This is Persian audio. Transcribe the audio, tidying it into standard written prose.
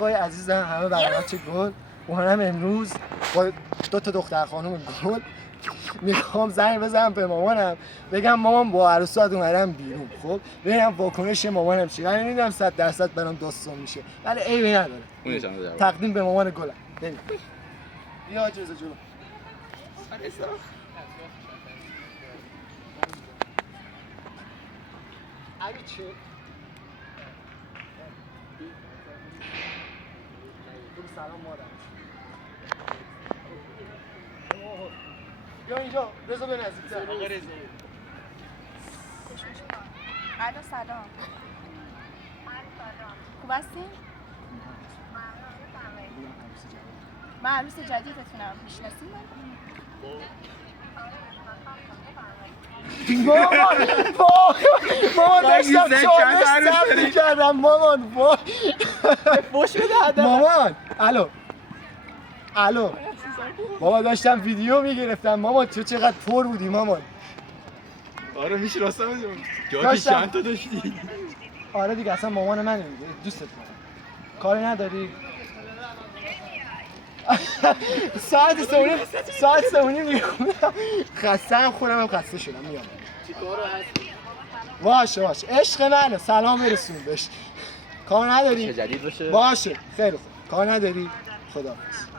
رفقای عزیزم همه بچه گل اونم امروز با 2 تا دختر خانم گل میخوام زنگ بزنم به مامانم بگم مامان با عروسات اومدم بیرون. خب ببینم واکنش مامانم چیه. من نمیدونم 100% برام داستان میشه ولی عیبی نداره. تقدیم به مامان گلم. بریم بیا حاج رضا جلو. اگه چه سلام مادر. بیا اینجا رضا به نزدیک‌تر. آقا رضا. الو سلام. خوب هستی؟ من عروس جدیدتونم. میشناسی من؟ مامان داشتم چالش سب میکردم مامان بوش بده مامان. الو بابا داشتم ویدیو میگرفتم مامان تو چقدر پر بودی مامان. آره میشناسم جایی چند تا داشتی. آره دیگه اصلا مامان منه دیگه دوستت دارم. کاری نداری؟ ساعت 3:30 میخونم خستم خودم خسته شدم میام. چیکارو هست؟ باشه عشق منه سلام برسون بهش. کار نداری؟ جدید باشه؟ باشه خیلی خوب. کار نداری؟ خداحافظ.